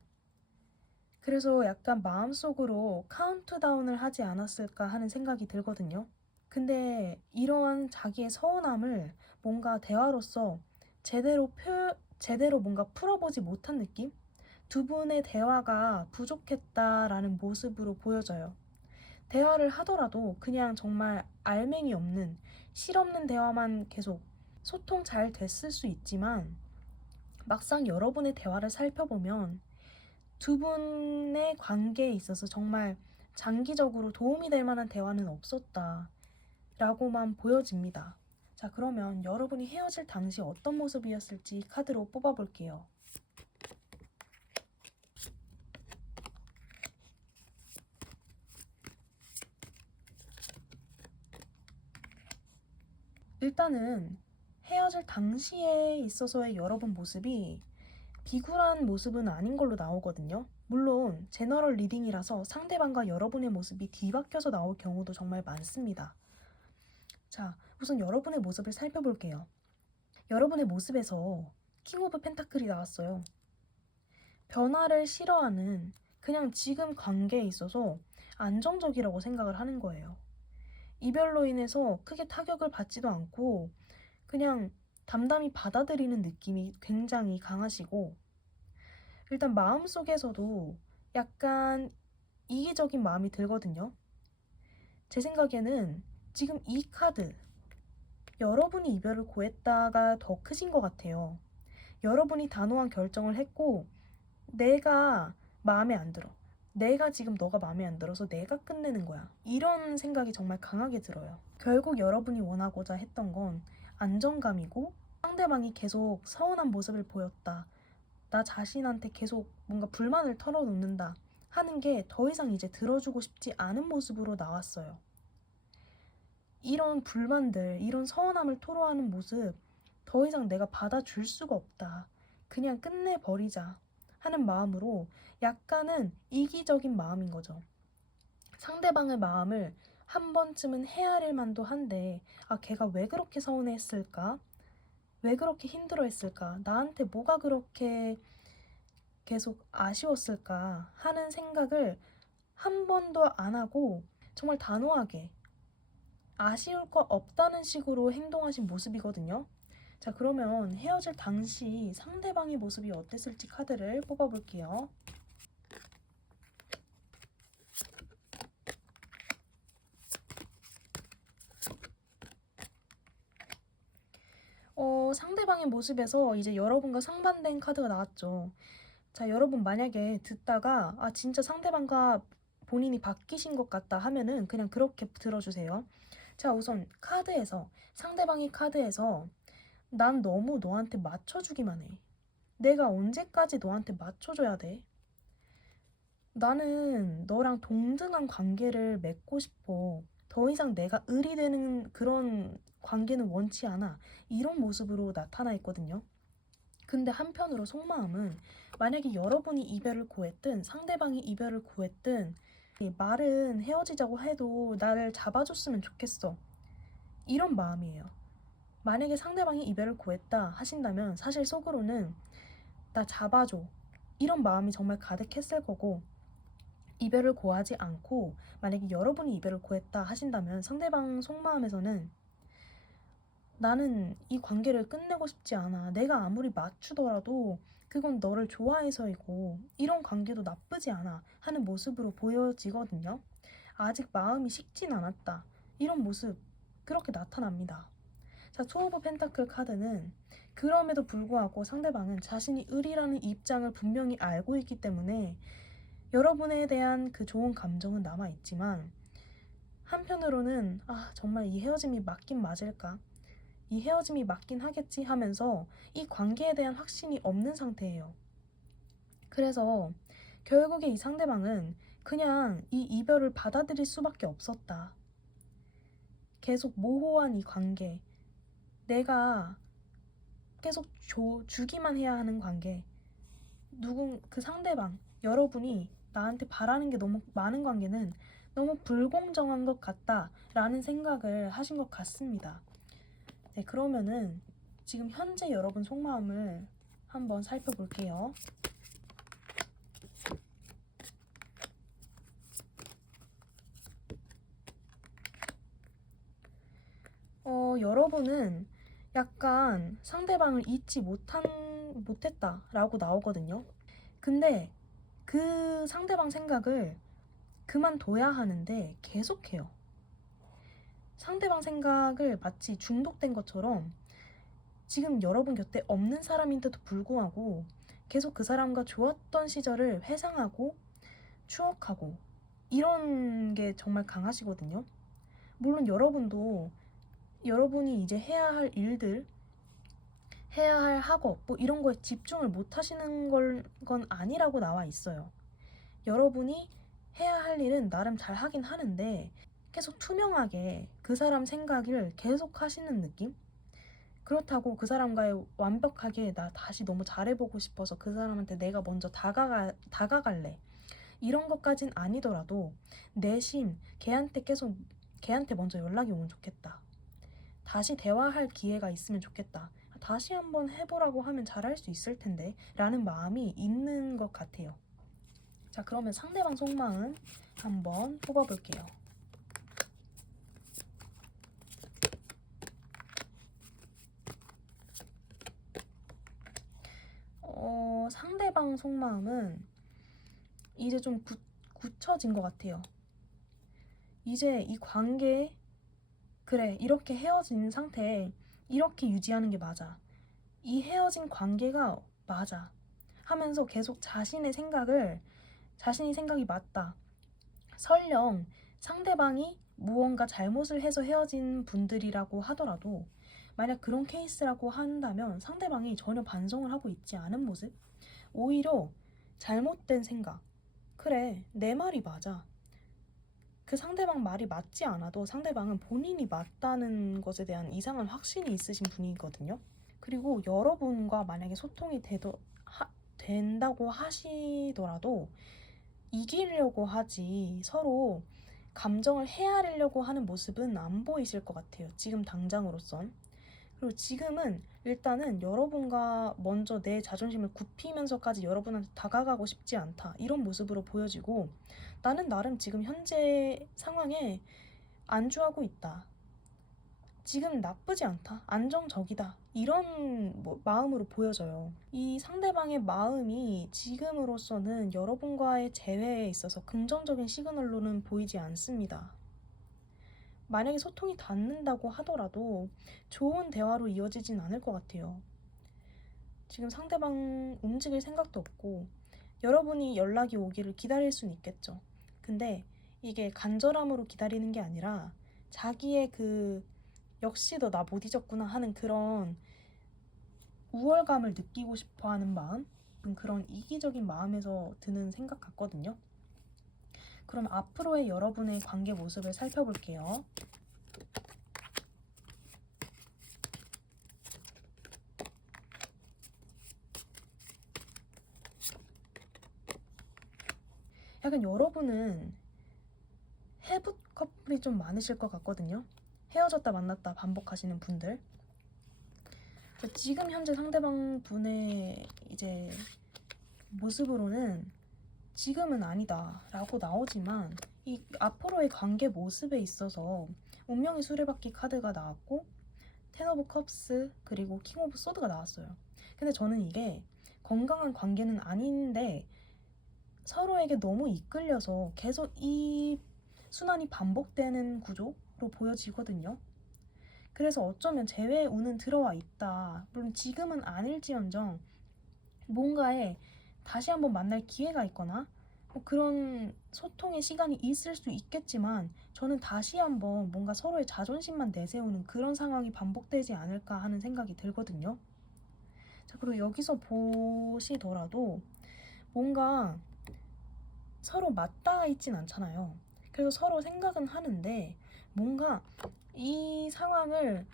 그래서 약간 마음속으로 카운트다운을 하지 않았을까 하는 생각이 들거든요. 근데 이러한 자기의 서운함을 뭔가 대화로서 제대로 뭔가 풀어보지 못한 느낌? 두 분의 대화가 부족했다라는 모습으로 보여져요. 대화를 하더라도 그냥 정말 알맹이 없는, 실없는 대화만 계속 소통 잘 됐을 수 있지만 막상 여러분의 대화를 살펴보면 두 분의 관계에 있어서 정말 장기적으로 도움이 될 만한 대화는 없었다 라고만 보여집니다. 자, 그러면 여러분이 헤어질 당시 어떤 모습이었을지 카드로 뽑아볼게요. 일단은 헤어질 당시에 있어서의 여러분 모습이 비굴한 모습은 아닌 걸로 나오거든요. 물론 제너럴 리딩이라서 상대방과 여러분의 모습이 뒤바뀌어서 나올 경우도 정말 많습니다. 자, 우선 여러분의 모습을 살펴볼게요. 여러분의 모습에서 킹 오브 펜타클이 나왔어요. 변화를 싫어하는 그냥 지금 관계에 있어서 안정적이라고 생각을 하는 거예요. 이별로 인해서 크게 타격을 받지도 않고 그냥 담담히 받아들이는 느낌이 굉장히 강하시고 일단 마음속에서도 약간 이기적인 마음이 들거든요. 제 생각에는 지금 이 카드 여러분이 이별을 고했다가 더 크신 것 같아요. 여러분이 단호한 결정을 했고 내가 마음에 안 들어. 내가 지금 너가 마음에 안 들어서 내가 끝내는 거야. 이런 생각이 정말 강하게 들어요. 결국 여러분이 원하고자 했던 건 안정감이고 상대방이 계속 서운한 모습을 보였다. 나 자신한테 계속 뭔가 불만을 털어놓는다 하는 게 더 이상 이제 들어주고 싶지 않은 모습으로 나왔어요. 이런 불만들, 이런 서운함을 토로하는 모습 더 이상 내가 받아줄 수가 없다. 그냥 끝내버리자 하는 마음으로 약간은 이기적인 마음인 거죠. 상대방의 마음을 한 번쯤은 헤아릴 만도 한데 걔가 왜 그렇게 서운했을까? 왜 그렇게 힘들어했을까? 나한테 뭐가 그렇게 계속 아쉬웠을까? 하는 생각을 한 번도 안 하고 정말 단호하게 아쉬울 거 없다는 식으로 행동하신 모습이거든요. 자, 그러면 헤어질 당시 상대방의 모습이 어땠을지 카드를 뽑아볼게요. 상대방의 모습에서 이제 여러분과 상반된 카드가 나왔죠. 자, 여러분 만약에 듣다가 진짜 상대방과 본인이 바뀌신 것 같다 하면은 그냥 그렇게 들어주세요. 자, 우선 상대방의 카드에서 난 너무 너한테 맞춰주기만 해. 내가 언제까지 너한테 맞춰줘야 돼? 나는 너랑 동등한 관계를 맺고 싶어. 더 이상 내가 을이 되는 그런 관계는 원치 않아. 이런 모습으로 나타나 있거든요. 근데 한편으로 속마음은 만약에 여러분이 이별을 고했든 상대방이 이별을 고했든 말은 헤어지자고 해도 나를 잡아줬으면 좋겠어. 이런 마음이에요. 만약에 상대방이 이별을 고했다 하신다면 사실 속으로는 나 잡아줘. 이런 마음이 정말 가득했을 거고 이별을 고하지 않고 만약에 여러분이 이별을 고했다 하신다면 상대방 속마음에서는 나는 이 관계를 끝내고 싶지 않아. 내가 아무리 맞추더라도 그건 너를 좋아해서이고 이런 관계도 나쁘지 않아 하는 모습으로 보여지거든요. 아직 마음이 식진 않았다. 이런 모습 그렇게 나타납니다. 자, 투 오브 펜타클 카드는 그럼에도 불구하고 상대방은 자신이 을이라는 입장을 분명히 알고 있기 때문에 여러분에 대한 그 좋은 감정은 남아있지만 한편으로는 정말 이 헤어짐이 맞긴 맞을까? 이 헤어짐이 맞긴 하겠지 하면서 이 관계에 대한 확신이 없는 상태예요. 그래서 결국에 이 상대방은 그냥 이 이별을 받아들일 수밖에 없었다. 계속 모호한 이 관계, 내가 계속 주기만 해야 하는 관계, 그 상대방, 여러분이 나한테 바라는 게 너무 많은 관계는 너무 불공정한 것 같다라는 생각을 하신 것 같습니다. 네, 그러면은 지금 현재 여러분 속마음을 한번 살펴볼게요. 여러분은 약간 상대방을 잊지 못했다라고 나오거든요. 근데 그 상대방 생각을 그만둬야 하는데 계속해요. 상대방 생각을 마치 중독된 것처럼 지금 여러분 곁에 없는 사람인데도 불구하고 계속 그 사람과 좋았던 시절을 회상하고 추억하고 이런 게 정말 강하시거든요. 물론 여러분도 여러분이 이제 해야 할 일들, 해야 할 학업 뭐 이런 거에 집중을 못 하시는 건 아니라고 나와 있어요. 여러분이 해야 할 일은 나름 잘 하긴 하는데 계속 투명하게 그 사람 생각을 계속 하시는 느낌? 그렇다고 그 사람과의 완벽하게 나 다시 너무 잘해보고 싶어서 그 사람한테 내가 먼저 다가갈래. 이런 것까진 아니더라도 내심 걔한테 먼저 연락이 오면 좋겠다. 다시 대화할 기회가 있으면 좋겠다. 다시 한번 해보라고 하면 잘할 수 있을 텐데 라는 마음이 있는 것 같아요. 자, 그러면 상대방 속마음 한번 뽑아볼게요. 상대방 속마음은 이제 좀 굳혀진 것 같아요. 이제 이 관계에 그래, 이렇게 헤어진 상태에 이렇게 유지하는 게 맞아. 이 헤어진 관계가 맞아. 하면서 계속 자신이 생각이 맞다. 설령 상대방이 무언가 잘못을 해서 헤어진 분들이라고 하더라도 만약 그런 케이스라고 한다면 상대방이 전혀 반성을 하고 있지 않은 모습? 오히려 잘못된 생각. 그래, 내 말이 맞아. 그 상대방 말이 맞지 않아도 상대방은 본인이 맞다는 것에 대한 이상한 확신이 있으신 분이거든요. 그리고 여러분과 만약에 소통이 된다고 하시더라도 이기려고 하지 서로 감정을 헤아리려고 하는 모습은 안 보이실 것 같아요. 지금 당장으로선. 그리고 지금은 일단은 여러분과 먼저 내 자존심을 굽히면서까지 여러분한테 다가가고 싶지 않다. 이런 모습으로 보여지고 나는 나름 지금 현재 상황에 안주하고 있다. 지금 나쁘지 않다. 안정적이다. 이런 마음으로 보여져요. 이 상대방의 마음이 지금으로서는 여러분과의 재회에 있어서 긍정적인 시그널로는 보이지 않습니다. 만약에 소통이 닿는다고 하더라도 좋은 대화로 이어지진 않을 것 같아요. 지금 상대방 움직일 생각도 없고 여러분이 연락이 오기를 기다릴 수는 있겠죠. 근데 이게 간절함으로 기다리는 게 아니라 자기의 역시 너 나 못 잊었구나 하는 그런 우월감을 느끼고 싶어 하는 마음, 그런 이기적인 마음에서 드는 생각 같거든요. 그럼 앞으로의 여러분의 관계 모습을 살펴볼게요. 약간 여러분은 해붓 커플이 좀 많으실 것 같거든요. 헤어졌다 만났다 반복하시는 분들. 지금 현재 상대방 분의 이제 모습으로는 지금은 아니다 라고 나오지만 이 앞으로의 관계 모습에 있어서 운명의 수레바퀴 카드가 나왔고 텐 오브 컵스 그리고 킹 오브 소드가 나왔어요. 근데 저는 이게 건강한 관계는 아닌데 서로에게 너무 이끌려서 계속 이 순환이 반복되는 구조로 보여지거든요. 그래서 어쩌면 재회의 운은 들어와 있다. 물론 지금은 아닐지언정 뭔가에 다시 한번 만날 기회가 있거나 뭐 그런 소통의 시간이 있을 수 있겠지만 저는 다시 한번 뭔가 서로의 자존심만 내세우는 그런 상황이 반복되지 않을까 하는 생각이 들거든요. 자, 그리고 여기서 보시더라도 뭔가 서로 맞닿아 있진 않잖아요. 그래서 서로 생각은 하는데 뭔가 이 상황을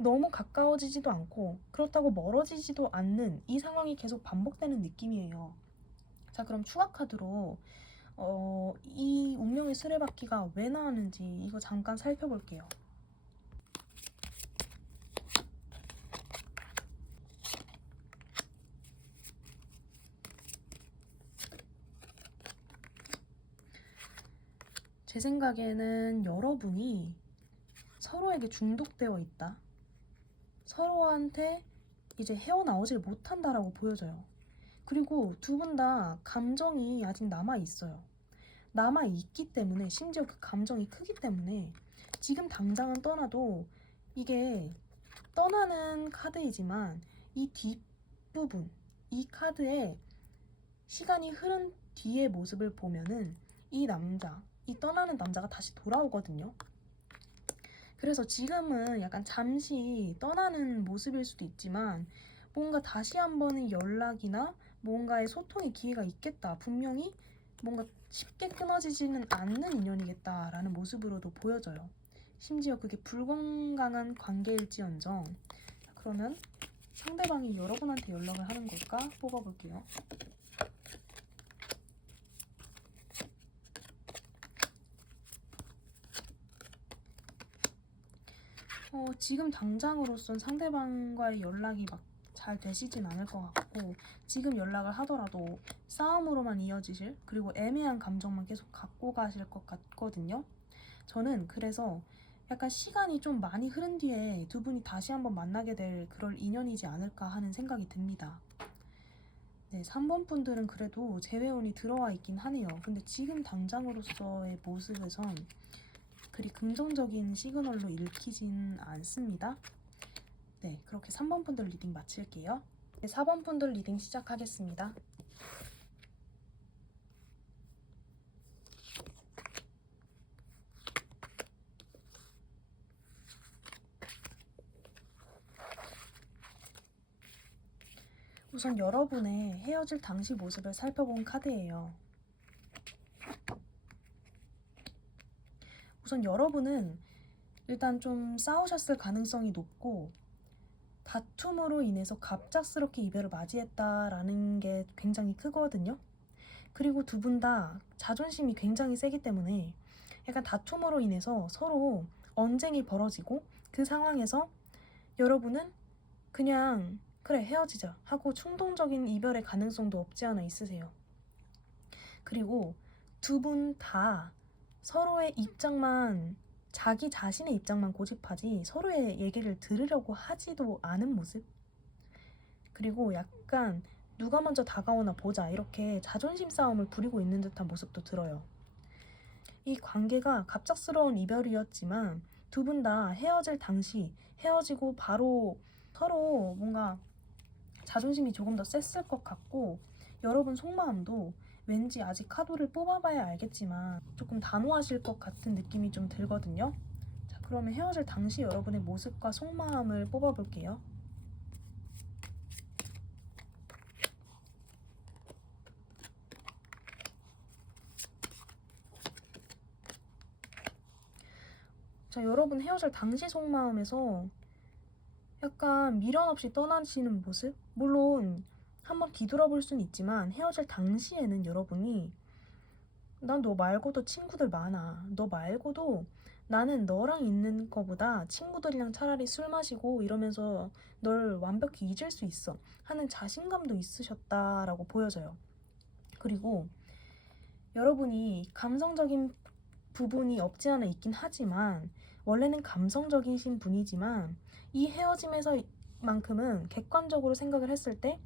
너무 가까워지지도 않고 그렇다고 멀어지지도 않는 이 상황이 계속 반복되는 느낌이에요. 자, 그럼 추가 카드로 이 운명의 수레바퀴가 왜 나왔는지 이거 잠깐 살펴볼게요. 제 생각에는 여러분이 서로에게 중독되어 있다. 서로한테 이제 헤어나오질 못한다라고 보여져요. 그리고 두 분 다 감정이 아직 남아있어요. 남아있기 때문에 심지어 그 감정이 크기 때문에 지금 당장은 떠나도 이게 떠나는 카드이지만 이 뒷부분, 이 카드에 시간이 흐른 뒤의 모습을 보면은 이 남자, 이 떠나는 남자가 다시 돌아오거든요. 그래서 지금은 약간 잠시 떠나는 모습일 수도 있지만 뭔가 다시 한 번의 연락이나 뭔가의 소통의 기회가 있겠다. 분명히 뭔가 쉽게 끊어지지는 않는 인연이겠다라는 모습으로도 보여져요. 심지어 그게 불건강한 관계일지언정. 그러면 상대방이 여러분한테 연락을 하는 걸까? 뽑아볼게요. 지금 당장으로선 상대방과의 연락이 막 잘 되시진 않을 것 같고 지금 연락을 하더라도 싸움으로만 이어지실 그리고 애매한 감정만 계속 갖고 가실 것 같거든요. 저는 그래서 약간 시간이 좀 많이 흐른 뒤에 두 분이 다시 한번 만나게 될 그럴 인연이지 않을까 하는 생각이 듭니다. 네, 3번 분들은 그래도 재회운이 들어와 있긴 하네요. 근데 지금 당장으로서의 모습에선 그리 긍정적인 시그널로 읽히진 않습니다. 네, 그렇게 3번 분들 리딩 마칠게요. 네, 4번 분들 리딩 시작하겠습니다. 우선 여러분의 헤어질 당시 모습을 살펴본 카드예요. 우선 여러분은 일단 좀 싸우셨을 가능성이 높고 다툼으로 인해서 갑작스럽게 이별을 맞이했다라는 게 굉장히 크거든요. 그리고 두 분 다 자존심이 굉장히 세기 때문에 약간 다툼으로 인해서 서로 언쟁이 벌어지고 그 상황에서 여러분은 그냥 그래 헤어지자 하고 충동적인 이별의 가능성도 없지 않아 있으세요. 그리고 두 분 다 서로의 입장만 자기 자신의 입장만 고집하지 서로의 얘기를 들으려고 하지도 않은 모습. 그리고 약간 누가 먼저 다가오나 보자 이렇게 자존심 싸움을 부리고 있는 듯한 모습도 들어요. 이 관계가 갑작스러운 이별이었지만 두 분 다 헤어질 당시 헤어지고 바로 서로 뭔가 자존심이 조금 더 셌을 것 같고 여러분 속마음도 왠지 아직 카드를 뽑아봐야 알겠지만 조금 단호하실 것 같은 느낌이 좀 들거든요. 자, 그러면 헤어질 당시 여러분의 모습과 속마음을 뽑아볼게요. 자, 여러분 헤어질 당시 속마음에서 약간 미련 없이 떠나시는 모습? 물론 한번 뒤돌아볼 수는 있지만 헤어질 당시에는 여러분이 난 너 말고도 친구들 많아. 너 말고도 나는 너랑 있는 거보다 친구들이랑 차라리 술 마시고 이러면서 널 완벽히 잊을 수 있어 하는 자신감도 있으셨다라고 보여져요. 그리고 여러분이 감성적인 부분이 없지 않아 있긴 하지만 원래는 감성적이신 분이지만 이 헤어짐에서만큼은 객관적으로 생각을 했을 때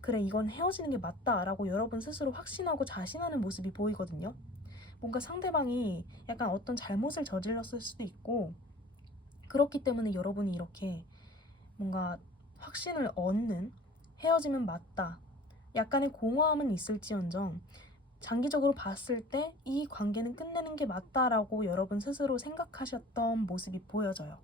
그래 이건 헤어지는 게 맞다라고 여러분 스스로 확신하고 자신하는 모습이 보이거든요. 뭔가 상대방이 약간 어떤 잘못을 저질렀을 수도 있고 그렇기 때문에 여러분이 이렇게 뭔가 확신을 얻는 헤어지면 맞다. 약간의 공허함은 있을지언정 장기적으로 봤을 때 이 관계는 끝내는 게 맞다라고 여러분 스스로 생각하셨던 모습이 보여져요.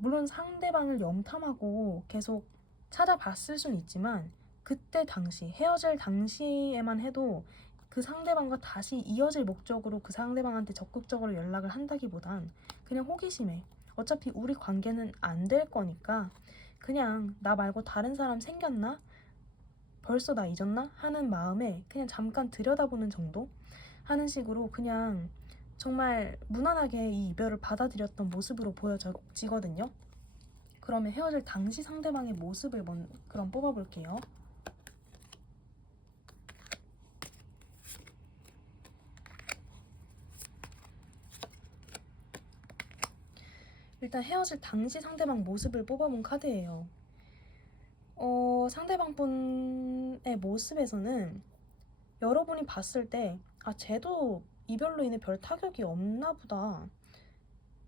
물론 상대방을 염탐하고 계속 찾아봤을 수는 있지만 그때 당시 헤어질 당시에만 해도 그 상대방과 다시 이어질 목적으로 그 상대방한테 적극적으로 연락을 한다기보단 그냥 호기심에 어차피 우리 관계는 안 될 거니까 그냥 나 말고 다른 사람 생겼나? 벌써 나 잊었나? 하는 마음에 그냥 잠깐 들여다보는 정도? 하는 식으로 그냥 정말 무난하게 이 이별을 받아들였던 모습으로 보여지거든요. 그러면 헤어질 당시 상대방의 모습을 그럼 뽑아볼게요. 일단 헤어질 당시 상대방 모습을 뽑아본 카드예요. 상대방 분의 모습에서는 여러분이 봤을 때 쟤도 이별로 인해 별 타격이 없나 보다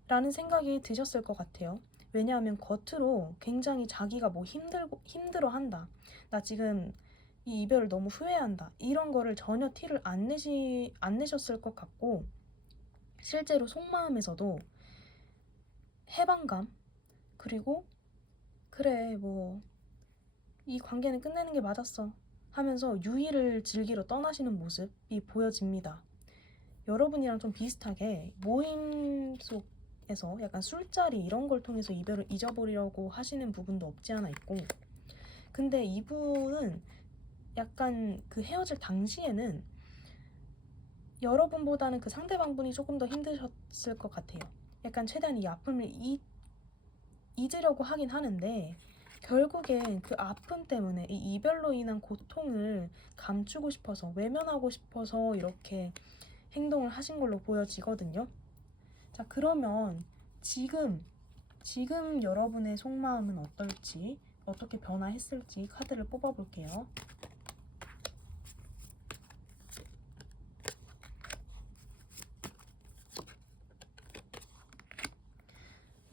라는 생각이 드셨을 것 같아요. 왜냐하면 겉으로 굉장히 자기가 뭐 힘들어한다. 나 지금 이 이별을 너무 후회한다. 이런 거를 전혀 티를 안 내셨을 것 같고 실제로 속마음에서도 해방감 그리고 그래 뭐 이 관계는 끝내는 게 맞았어 하면서 유의를 즐기러 떠나시는 모습이 보여집니다. 여러분이랑 좀 비슷하게 모임 속에서 약간 술자리 이런 걸 통해서 이별을 잊어버리려고 하시는 부분도 없지 않아 있고 근데 이분은 약간 그 헤어질 당시에는 여러분보다는 그 상대방분이 조금 더 힘드셨을 것 같아요. 약간 최대한 이 아픔을 잊으려고 하긴 하는데 결국엔 그 아픔 때문에 이 이별로 인한 고통을 감추고 싶어서 외면하고 싶어서 이렇게 행동을 하신 걸로 보여지거든요. 자, 그러면 지금 여러분의 속마음은 어떨지 어떻게 변화했을지 카드를 뽑아볼게요.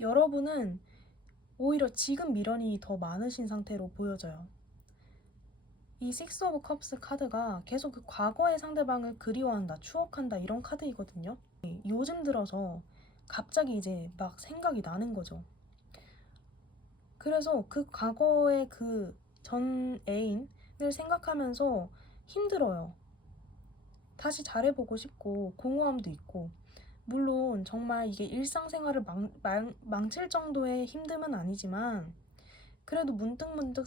여러분은 오히려 지금 미련이 더 많으신 상태로 보여져요. 이 식스 오브 컵스 카드가 계속 그 과거의 상대방을 그리워한다, 추억한다 이런 카드이거든요. 요즘 들어서 갑자기 이제 막 생각이 나는 거죠. 그래서 그 과거의 그 전 애인을 생각하면서 힘들어요. 다시 잘해보고 싶고 공허함도 있고 물론 정말 이게 일상생활을 망칠 정도의 힘듦은 아니지만 그래도 문득문득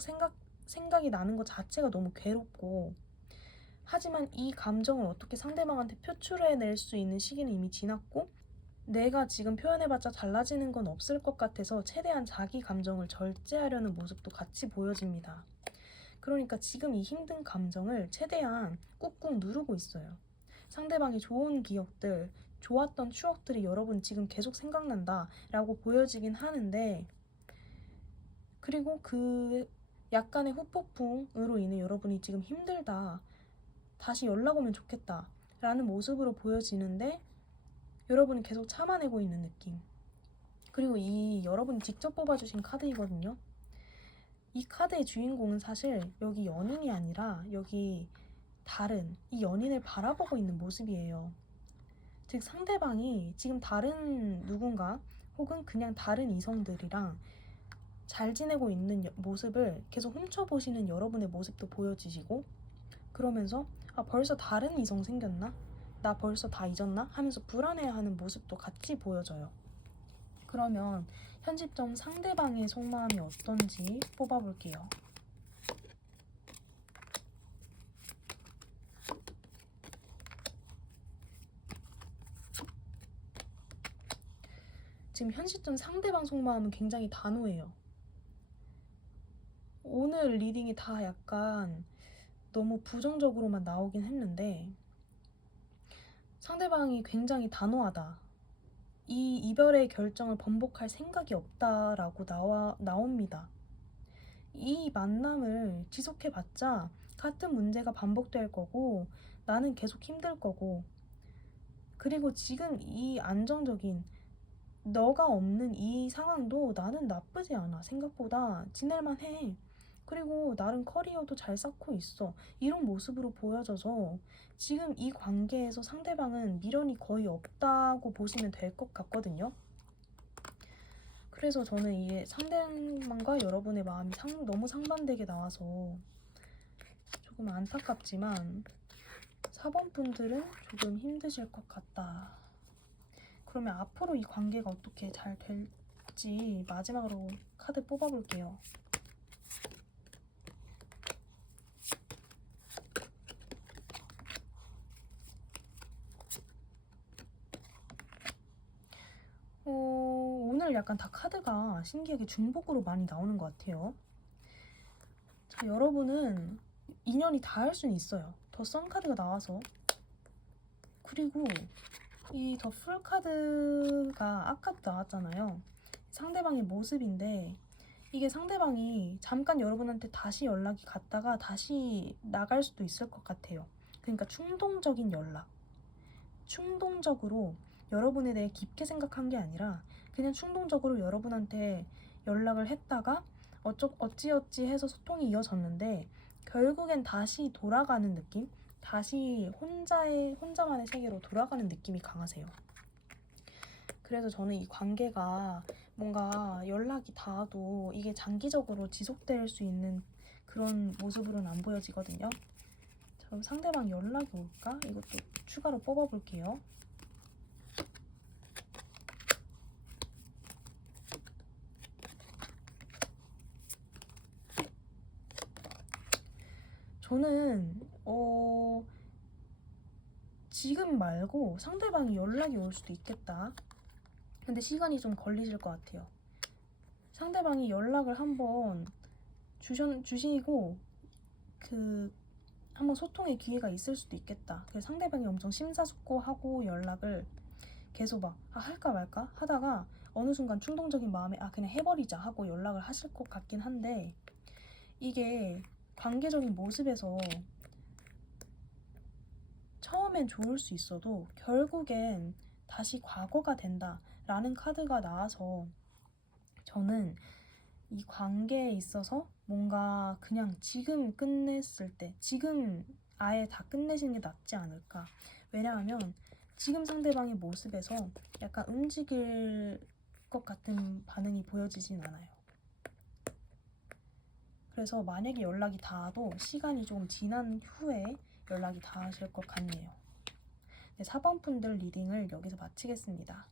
생각이 나는 것 자체가 너무 괴롭고 하지만 이 감정을 어떻게 상대방한테 표출해낼 수 있는 시기는 이미 지났고 내가 지금 표현해봤자 달라지는 건 없을 것 같아서 최대한 자기 감정을 절제하려는 모습도 같이 보여집니다. 그러니까 지금 이 힘든 감정을 최대한 꾹꾹 누르고 있어요. 상대방의 좋은 기억들, 좋았던 추억들이 여러분 지금 계속 생각난다 라고 보여지긴 하는데 그리고 그 약간의 후폭풍으로 인해 여러분이 지금 힘들다 다시 연락 오면 좋겠다 라는 모습으로 보여지는데 여러분이 계속 참아내고 있는 느낌. 그리고 이 여러분이 직접 뽑아주신 카드이거든요. 이 카드의 주인공은 사실 여기 연인이 아니라 여기 다른 이 연인을 바라보고 있는 모습이에요. 즉 상대방이 지금 다른 누군가 혹은 그냥 다른 이성들이랑 잘 지내고 있는 모습을 계속 훔쳐보시는 여러분의 모습도 보여지시고 그러면서 벌써 다른 이성 생겼나? 나 벌써 다 잊었나? 하면서 불안해하는 모습도 같이 보여져요. 그러면 현 시점 상대방의 속마음이 어떤지 뽑아볼게요. 지금 현 시점 상대방 속마음은 굉장히 단호해요. 오늘 리딩이 다 약간 너무 부정적으로만 나오긴 했는데 상대방이 굉장히 단호하다. 이 이별의 결정을 번복할 생각이 없다라고 나옵니다. 이 만남을 지속해봤자 같은 문제가 반복될 거고 나는 계속 힘들 거고 그리고 지금 이 안정적인 너가 없는 이 상황도 나는 나쁘지 않아. 생각보다 지낼만 해. 그리고 나름 커리어도 잘 쌓고 있어. 이런 모습으로 보여져서 지금 이 관계에서 상대방은 미련이 거의 없다고 보시면 될 것 같거든요. 그래서 저는 이게 상대방과 여러분의 마음이 너무 상반되게 나와서 조금 안타깝지만 4번 분들은 조금 힘드실 것 같다. 그러면 앞으로 이 관계가 어떻게 잘 될지 마지막으로 카드 뽑아볼게요. 오늘 약간 다 카드가 신기하게 중복으로 많이 나오는 것 같아요. 자, 여러분은 인연이 닿을 수는 있어요. 더 선 카드가 나와서. 그리고 이 더 풀 카드가 아까도 나왔잖아요. 상대방의 모습인데 이게 상대방이 잠깐 여러분한테 다시 연락이 갔다가 다시 나갈 수도 있을 것 같아요. 그러니까 충동적인 연락. 충동적으로 여러분에 대해 깊게 생각한 게 아니라 그냥 충동적으로 여러분한테 연락을 했다가 어찌어찌 해서 소통이 이어졌는데 결국엔 다시 돌아가는 느낌? 다시 혼자만의 세계로 돌아가는 느낌이 강하세요. 그래서 저는 이 관계가 뭔가 연락이 닿아도 이게 장기적으로 지속될 수 있는 그런 모습으로는 안 보여지거든요. 자, 그럼 상대방 연락이 올까? 이것도 추가로 뽑아볼게요. 저는 지금 말고 상대방이 연락이 올 수도 있겠다. 근데 시간이 좀 걸리실 것 같아요. 상대방이 연락을 한번 주시고 한번 소통의 기회가 있을 수도 있겠다. 그래서 상대방이 엄청 심사숙고하고 연락을 계속 할까 말까 하다가 어느 순간 충동적인 마음에 그냥 해버리자 하고 연락을 하실 것 같긴 한데 이게 관계적인 모습에서 처음엔 좋을 수 있어도 결국엔 다시 과거가 된다라는 카드가 나와서 저는 이 관계에 있어서 뭔가 그냥 지금 끝냈을 때 지금 아예 다 끝내시는 게 낫지 않을까. 왜냐하면 지금 상대방의 모습에서 약간 움직일 것 같은 반응이 보여지진 않아요. 그래서 만약에 연락이 닿아도 시간이 좀 지난 후에 연락이 닿으실 것 같네요. 네, 4번 분들 리딩을 여기서 마치겠습니다.